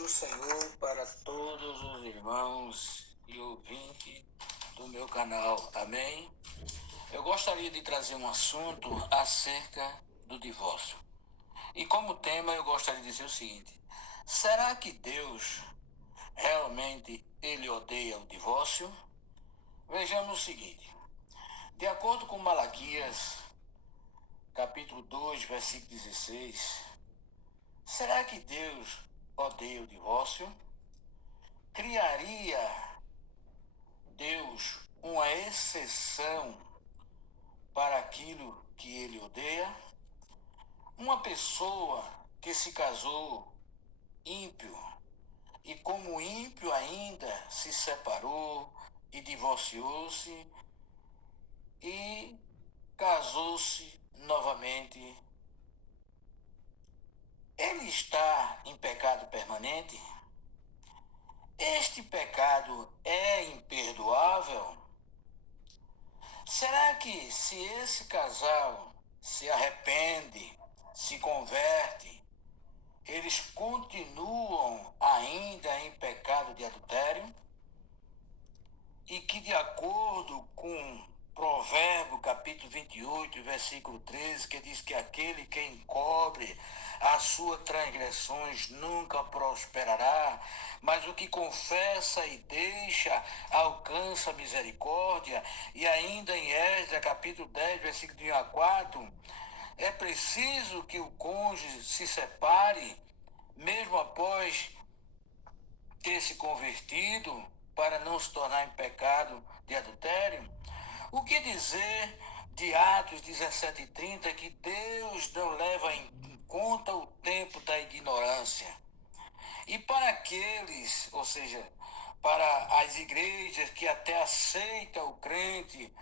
do Senhor para todos os irmãos e ouvintes do meu canal. Amém? Eu gostaria de trazer um assunto acerca do divórcio. E como tema eu gostaria de dizer o seguinte: será que Deus realmente ele odeia o divórcio? Vejamos o seguinte: de acordo com Malaquias, capítulo 2, versículo 16, será que Deus odeia o divórcio? Criaria Deus uma exceção para aquilo que ele odeia? Uma pessoa que se casou ímpio e como ímpio ainda se separou e divorciou-se e casou-se novamente, ele está em pecado permanente? Este pecado é imperdoável? Será que se esse casal se arrepende, se converte, eles continuam ainda em pecado de adultério? E que de acordo com Provérbio capítulo 28, versículo 13, que diz que aquele que encobre as suas transgressões nunca prosperará, mas o que confessa e deixa alcança misericórdia. E ainda em Esdras capítulo 10, versículo de 1 a 4, é preciso que o cônjuge se separe, mesmo após ter se convertido, para não se tornar em pecado de adultério? O que dizer de Atos 17:30, que Deus não leva em conta o tempo da ignorância? E para aqueles, ou seja, para as igrejas que até aceitam o crente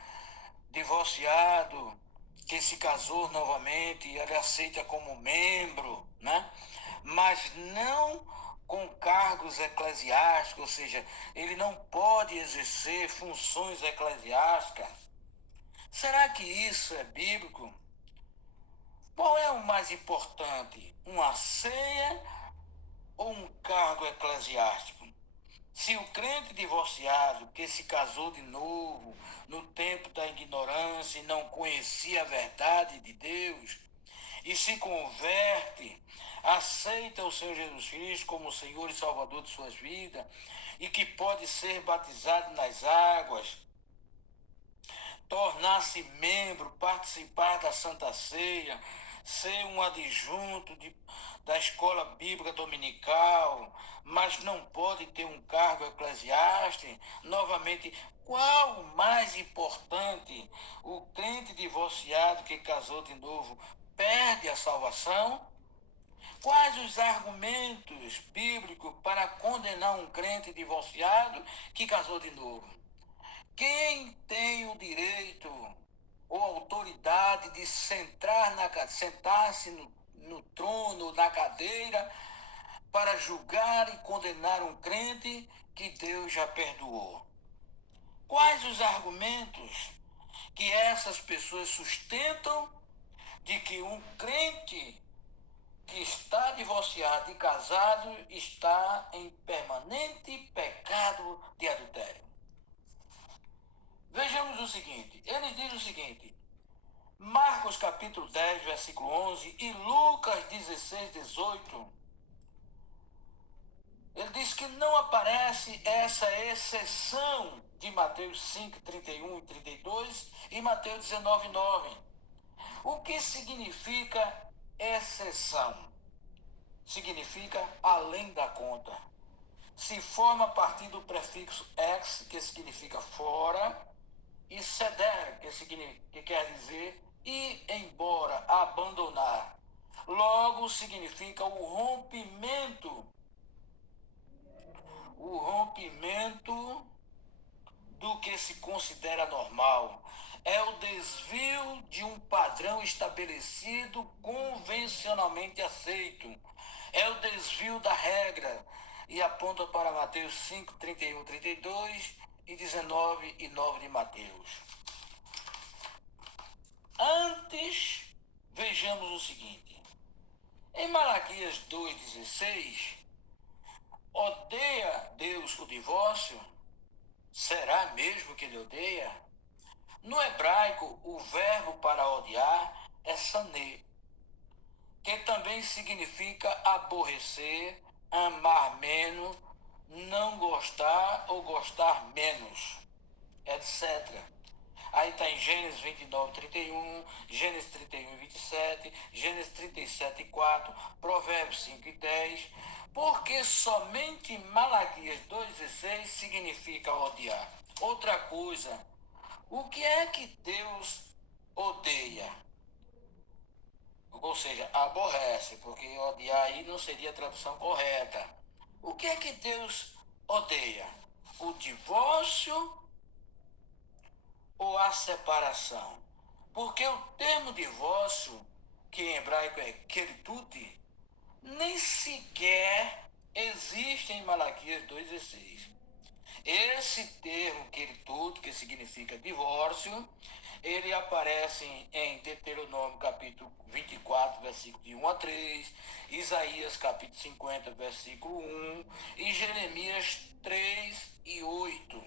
divorciado, que se casou novamente, ele aceita como membro, né? Mas não com cargos eclesiásticos, ou seja, ele não pode exercer funções eclesiásticas. Será que isso é bíblico? Qual é o mais importante, uma ceia ou um cargo eclesiástico? Se o crente divorciado que se casou de novo no tempo da ignorância e não conhecia a verdade de Deus e se converte, aceita o Senhor Jesus Cristo como Senhor e Salvador de suas vidas e que pode ser batizado nas águas, tornar-se membro, participar da Santa Ceia, ser um adjunto da escola bíblica dominical, mas não pode ter um cargo eclesiástico. Novamente, qual o mais importante? O crente divorciado que casou de novo perde a salvação? Quais os argumentos bíblicos para condenar um crente divorciado que casou de novo? Quem tem o direito ou autoridade de sentar-se no trono, na cadeira, para julgar e condenar um crente que Deus já perdoou? Quais os argumentos que essas pessoas sustentam de que um crente que está divorciado e casado está em permanente pecado de adultério? Vejamos o seguinte, ele diz o seguinte, Marcos capítulo 10, versículo 11 e Lucas 16, 18, ele diz que não aparece essa exceção de Mateus 5, 31 e 32 e Mateus 19, 9. O que significa exceção? Significa além da conta. Se forma a partir do prefixo ex, que significa fora, e ceder, que quer dizer ir embora, abandonar. Logo significa o rompimento do que se considera normal. É o desvio de um padrão estabelecido convencionalmente aceito. É o desvio da regra. E aponta para Mateus 5, 31, 32 e 19 e 9 de Mateus. Antes, vejamos o seguinte. Em Malaquias 2,16, Odeia Deus o divórcio? Será mesmo que ele odeia? No hebraico, o verbo para odiar é sané, que também significa aborrecer, amar menos, não gostar ou gostar menos, etc. Aí está em Gênesis 29, 31, Gênesis 31, 27, Gênesis 37, 4, Provérbios 5 e 10, porque somente Malaquias 2,16 significa odiar. Outra coisa, o que é que Deus odeia? Ou seja, aborrece, porque odiar aí não seria a tradução correta. O que é que Deus odeia? O divórcio ou a separação? Porque o termo divórcio, que em hebraico é keritute, nem sequer existe em Malaquias 2,16. Esse termo keritute, que significa divórcio, ele aparece em Deuteronômio capítulo 24, versículo de 1 a 3, Isaías capítulo 50, versículo 1 e Jeremias 3 e 8.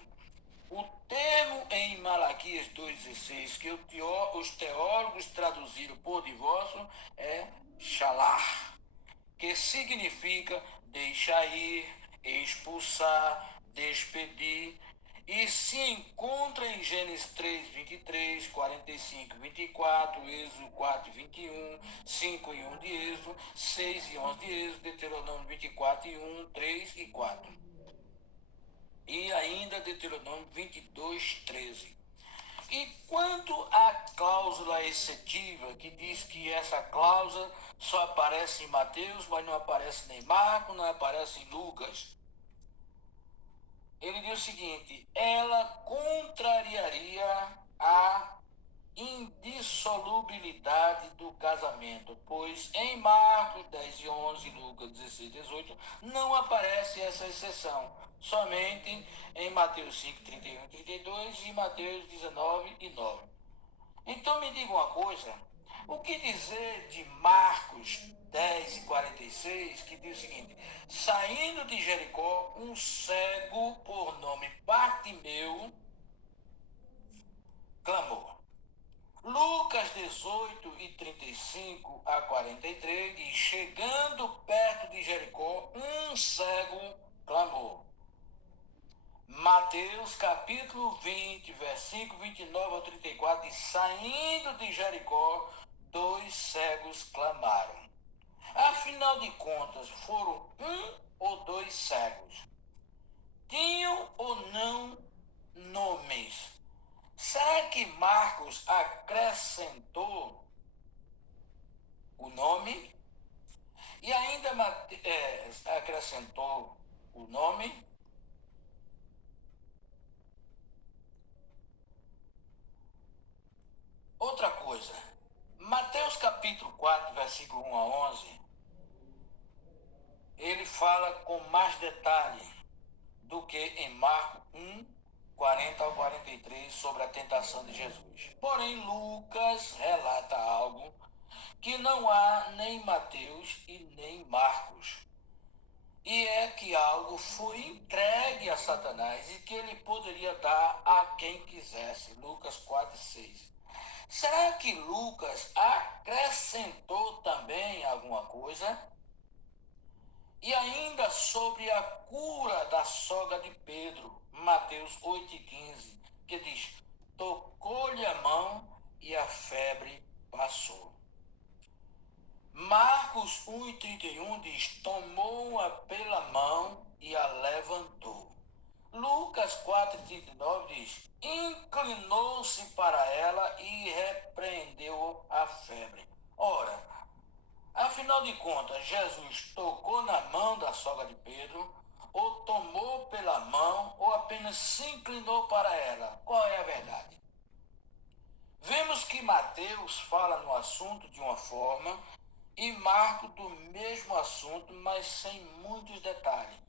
O termo em Malaquias 2,16 que os teólogos traduziram por divórcio é shalah, que significa deixar ir, expulsar, despedir, e se encontra em Gênesis 3, 23, 45, 24, Êxodo 4, 21, 5 e 1 de Êxodo, 6 e 11 de Êxodo, Deuteronômio 24 e 1, 3 e 4. E ainda Deuteronômio 22, 13. E quanto à cláusula excetiva, que diz que essa cláusula só aparece em Mateus, mas não aparece nem em Marcos, não aparece em Lucas, ele diz o seguinte: ela contrariaria a indissolubilidade do casamento, pois em Marcos 10 e 11, Lucas 16 e 18, não aparece essa exceção, somente em Mateus 5, 31 e 32 e Mateus 19 e 9. Então me diga uma coisa, o que dizer de Marcos 10 e 46, que diz o seguinte: saindo de Jericó, um cego por nome Bartimeu clamou. Lucas 18 e 35 a 43 diz: chegando perto de Jericó, um cego clamou. Mateus capítulo 20, versículo 29 ao 34 diz: saindo de Jericó, dois cegos clamaram. Afinal de contas, foram um ou dois cegos? Tinham ou não nomes? Será que Marcos acrescentou o nome? E ainda acrescentou o nome? Outra coisa, Mateus capítulo 4, versículo 1 a 11, ele fala com mais detalhe do que em Marcos 1, 40 ao 43 sobre a tentação de Jesus. Porém, Lucas relata algo que não há nem em Mateus e nem em Marcos. E é que algo foi entregue a Satanás e que ele poderia dar a quem quisesse. Lucas 4, 6. Será que Lucas acrescentou também alguma coisa? E ainda sobre a cura da sogra de Pedro, Mateus 8 e 15, que diz: tocou-lhe a mão e a febre passou. Marcos 1 e 31 diz: tomou-a pela mão e a levantou. Lucas 4 e 39 diz: inclinou-se para ela e repreendeu a febre. Ora, afinal de contas, Jesus tocou na mão da sogra de Pedro, ou tomou pela mão, ou apenas se inclinou para ela? Qual é a verdade? Vemos que Mateus fala no assunto de uma forma e Marcos do mesmo assunto, mas sem muitos detalhes.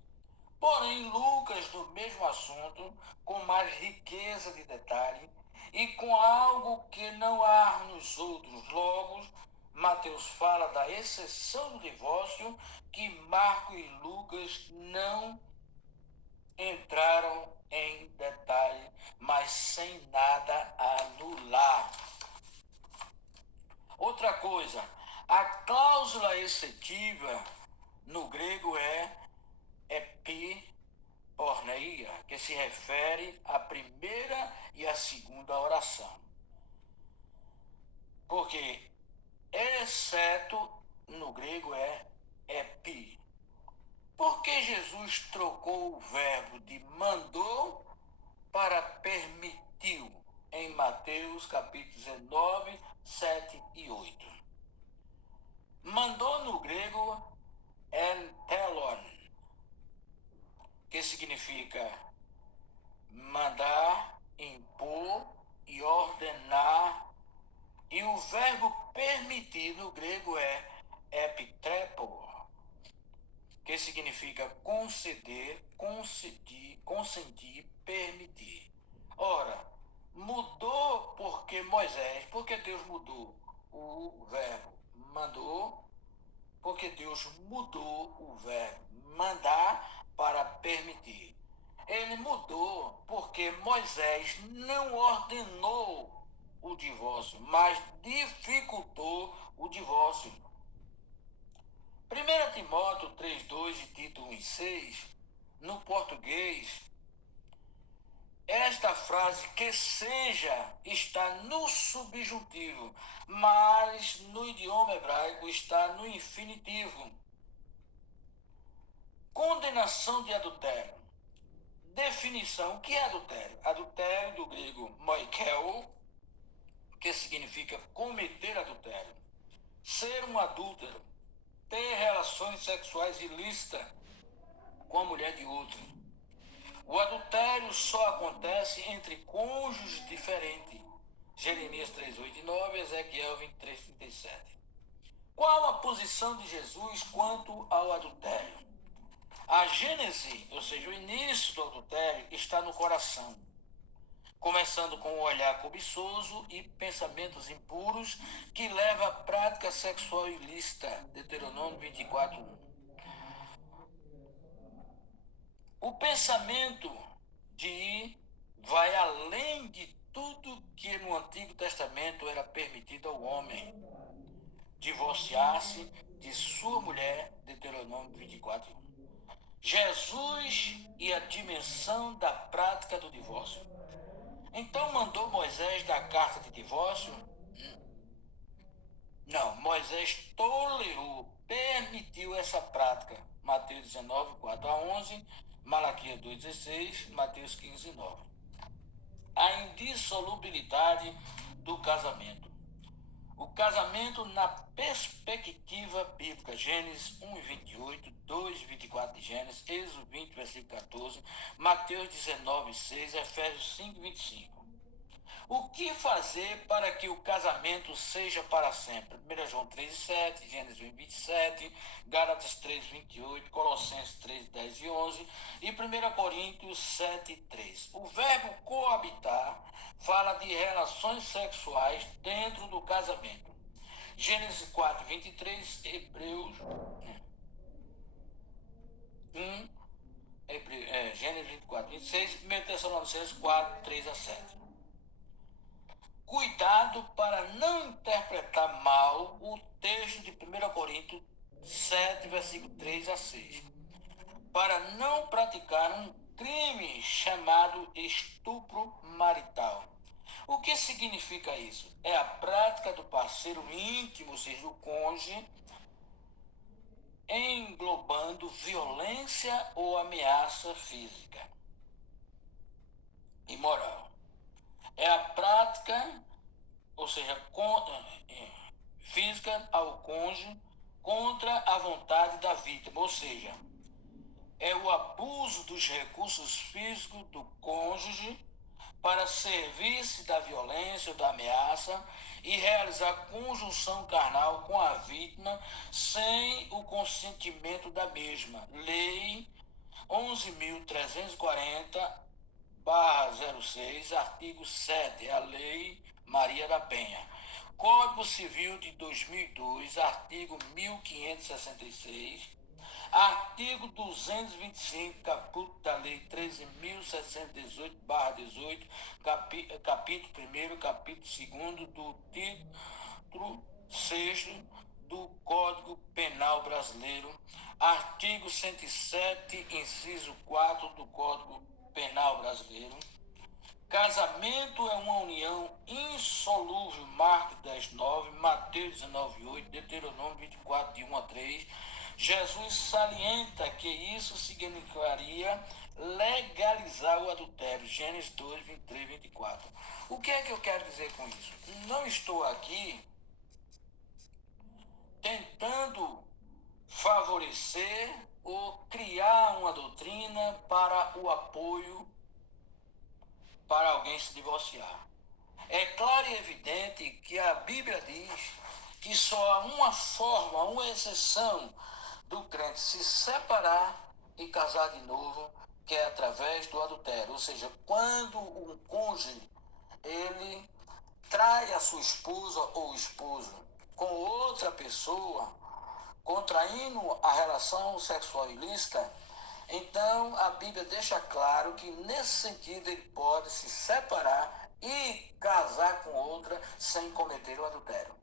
Porém, Lucas do mesmo assunto, com mais riqueza de detalhe e com algo que não há nos outros. Logo, Mateus fala da exceção do divórcio, que Marcos e Lucas não entraram em detalhe, mas sem nada anular. Outra coisa, a cláusula excetiva no grego é epiporneia, que se refere à primeira e à segunda oração. Porque exceto no grego é epi. Por que Jesus trocou o verbo de mandou para permitiu em Mateus capítulo 19, 7 e 8? Mandou no grego entelon, que significa mandar, impor e ordenar. E o verbo permitir no grego é epitrepo, que significa conceder, consentir, permitir. Ora, mudou porque Deus mudou o verbo mandou, porque Deus mudou o verbo mandar para permitir. Ele mudou porque Moisés não ordenou o divórcio, mas dificultou o divórcio. 1 Timóteo 3,2 e Tito 1,6, no português, esta frase que seja está no subjuntivo, mas no idioma hebraico está no infinitivo. Condenação de adultério. Definição: o que é adultério? Adultério, do grego moikel, que significa cometer adultério. Ser um adúltero, ter relações sexuais ilícitas com a mulher de outro. O adultério só acontece entre cônjuges diferentes. Jeremias 3:8 e 9, Ezequiel 23:37. Qual a posição de Jesus quanto ao adultério? A gênese, ou seja, o início do adultério, está no coração, começando com o olhar cobiçoso e pensamentos impuros que leva à prática sexual ilícita. Deuteronômio 24:1. O pensamento de ir vai além de tudo que no Antigo Testamento era permitido ao homem. Divorciar-se de sua mulher, Deuteronômio 24:1. Jesus e a dimensão da prática do divórcio. Então mandou Moisés dar carta de divórcio? Não, Moisés tolerou, permitiu essa prática. Mateus 19, 4 a 11, Malaquias 2,16, Mateus 15, 9. A indissolubilidade do casamento. O casamento na perspectiva bíblica, Gênesis 1:28, 2:24 de Gênesis, Êxodo 20, versículo 14, Mateus 19:6, Efésios 5:25. O que fazer para que o casamento seja para sempre? 1 João 3:7, Gênesis 1:27, Gálatas 3:28, Colossenses 3:10 e 11 e 1 Coríntios 7:3. O verbo coabitar fala de relações sexuais dentro do casamento. Gênesis 4:23, Hebreus 1, Gênesis 24:26, 1 Tessalonicenses 4:3 a 7. Cuidado para não interpretar mal o texto de 1 Coríntios 7, versículo 3 a 6, para não praticar um crime chamado estupro marital. O que significa isso? É a prática do parceiro íntimo, ou seja, do cônjuge, englobando violência ou ameaça física e moral. É a prática, ou seja, física ao cônjuge contra a vontade da vítima, ou seja, é o abuso dos recursos físicos do cônjuge para servir-se da violência ou da ameaça e realizar conjunção carnal com a vítima sem o consentimento da mesma. Lei 11.340/06, artigo 7, a Lei Maria da Penha. Código Civil de 2002, artigo 1566, artigo 225, caput da Lei 13.718/18, capítulo 1º, capítulo 2º do título 6º do Código Penal Brasileiro, artigo 107, inciso 4 do Código Penal Brasileiro. Casamento é uma união insolúvel, Marcos 10:9, Mateus 19:8, Deuteronômio 24, de 1 a 3. Jesus salienta que isso significaria legalizar o adultério, Gênesis 2, 23, 24. O que é que eu quero dizer com isso? Não estou aqui tentando favorecer ou criar uma doutrina para o apoio para alguém se divorciar. É claro e evidente que a Bíblia diz que só há uma forma, uma exceção do crente se separar e casar de novo, que é através do adultério. Ou seja, quando um cônjuge, ele trai a sua esposa ou esposo com outra pessoa, contraindo a relação sexual ilícita, então a Bíblia deixa claro que nesse sentido ele pode se separar e casar com outra sem cometer o adultério.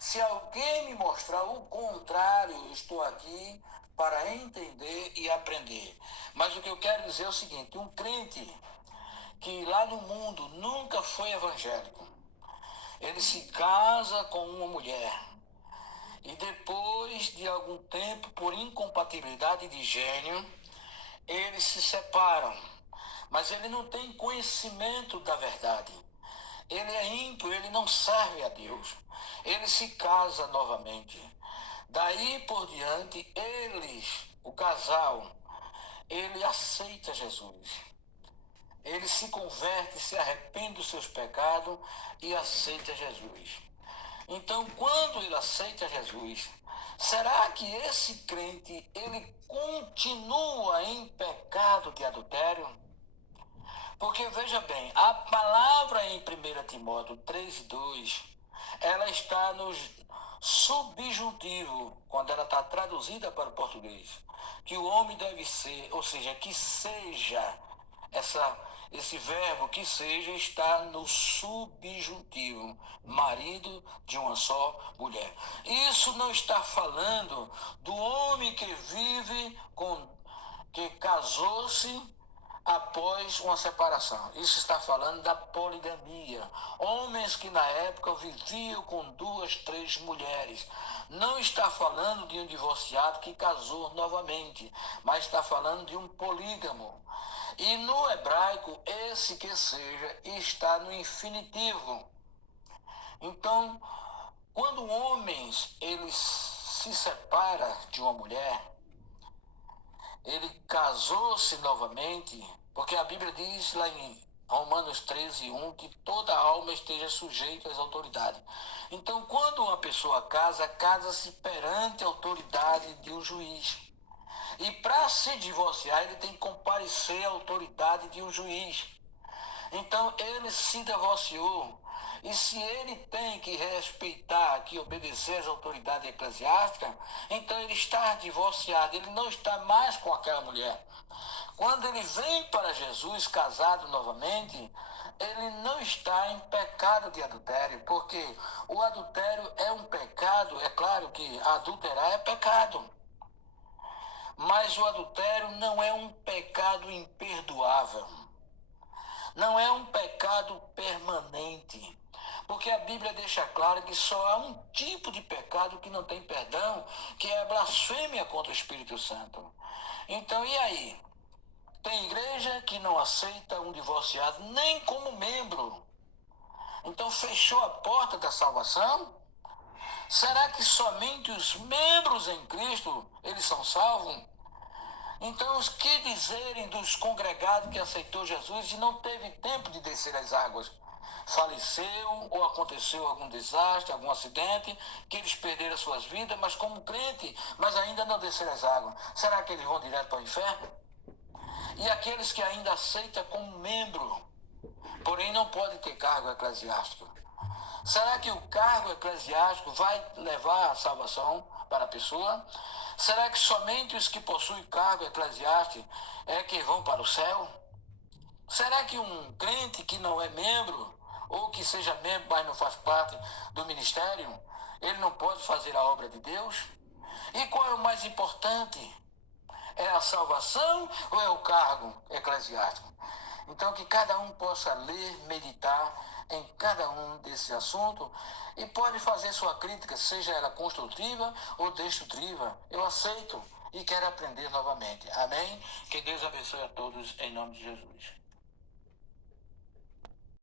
Se alguém me mostrar o contrário, eu estou aqui para entender e aprender. Mas o que eu quero dizer é o seguinte: um crente que lá no mundo nunca foi evangélico, ele se casa com uma mulher e depois de algum tempo, por incompatibilidade de gênio, eles se separam, mas ele não tem conhecimento da verdade. Ele é ímpio, ele não serve a Deus. Ele se casa novamente. Daí por diante, o casal, ele aceita Jesus. Ele se converte, se arrepende dos seus pecados e aceita Jesus. Então, quando ele aceita Jesus, será que esse crente, ele continua em pecado de adultério? Porque, veja bem, a palavra em 1 Timóteo 3:2, ela está no subjuntivo, quando ela está traduzida para o português, que o homem deve ser, ou seja, que seja, esse verbo que seja está no subjuntivo, marido de uma só mulher. Isso não está falando do homem que vive que casou-se após uma separação. Isso está falando da poligamia. Homens que na época viviam com 2, 3 mulheres. Não está falando de um divorciado que casou novamente, mas está falando de um polígamo. E no hebraico, esse que seja está no infinitivo. Então, quando um homem ele se separa de uma mulher, ele casou-se novamente, porque a Bíblia diz lá em Romanos 13:1 que toda alma esteja sujeita às autoridades. Então, quando uma pessoa casa-se perante a autoridade de um juiz. E para se divorciar, ele tem que comparecer à autoridade de um juiz. Então, ele se divorciou. E se ele tem que respeitar, que obedecer às autoridades eclesiásticas, então ele está divorciado, ele não está mais com aquela mulher. Quando ele vem para Jesus casado novamente, ele não está em pecado de adultério, porque o adultério é um pecado, é claro que adulterar é pecado. Mas o adultério não é um pecado imperdoável. Não é um pecado permanente. Porque a Bíblia deixa claro que só há um tipo de pecado que não tem perdão, que é a blasfêmia contra o Espírito Santo. Então, e aí? Tem igreja que não aceita um divorciado nem como membro. Então, fechou a porta da salvação? Será que somente os membros em Cristo, eles são salvos? Então, os que dizerem dos congregados que aceitou Jesus e não teve tempo de descer as águas? Faleceu ou aconteceu algum desastre, algum acidente, que eles perderam suas vidas, mas como crente, mas ainda não desceram as águas. Será que eles vão direto para o inferno? E aqueles que ainda aceitam como membro, porém não podem ter cargo eclesiástico. Será que o cargo eclesiástico vai levar à salvação para a pessoa? Será que somente os que possuem cargo eclesiástico é que vão para o céu? Será que um crente que não é membro, ou que seja membro, mas não faz parte do ministério, ele não pode fazer a obra de Deus? E qual é o mais importante? É a salvação ou é o cargo eclesiástico? Então, que cada um possa ler, meditar em cada um desses assuntos e pode fazer sua crítica, seja ela construtiva ou destrutiva. Eu aceito e quero aprender novamente. Amém? Que Deus abençoe a todos em nome de Jesus.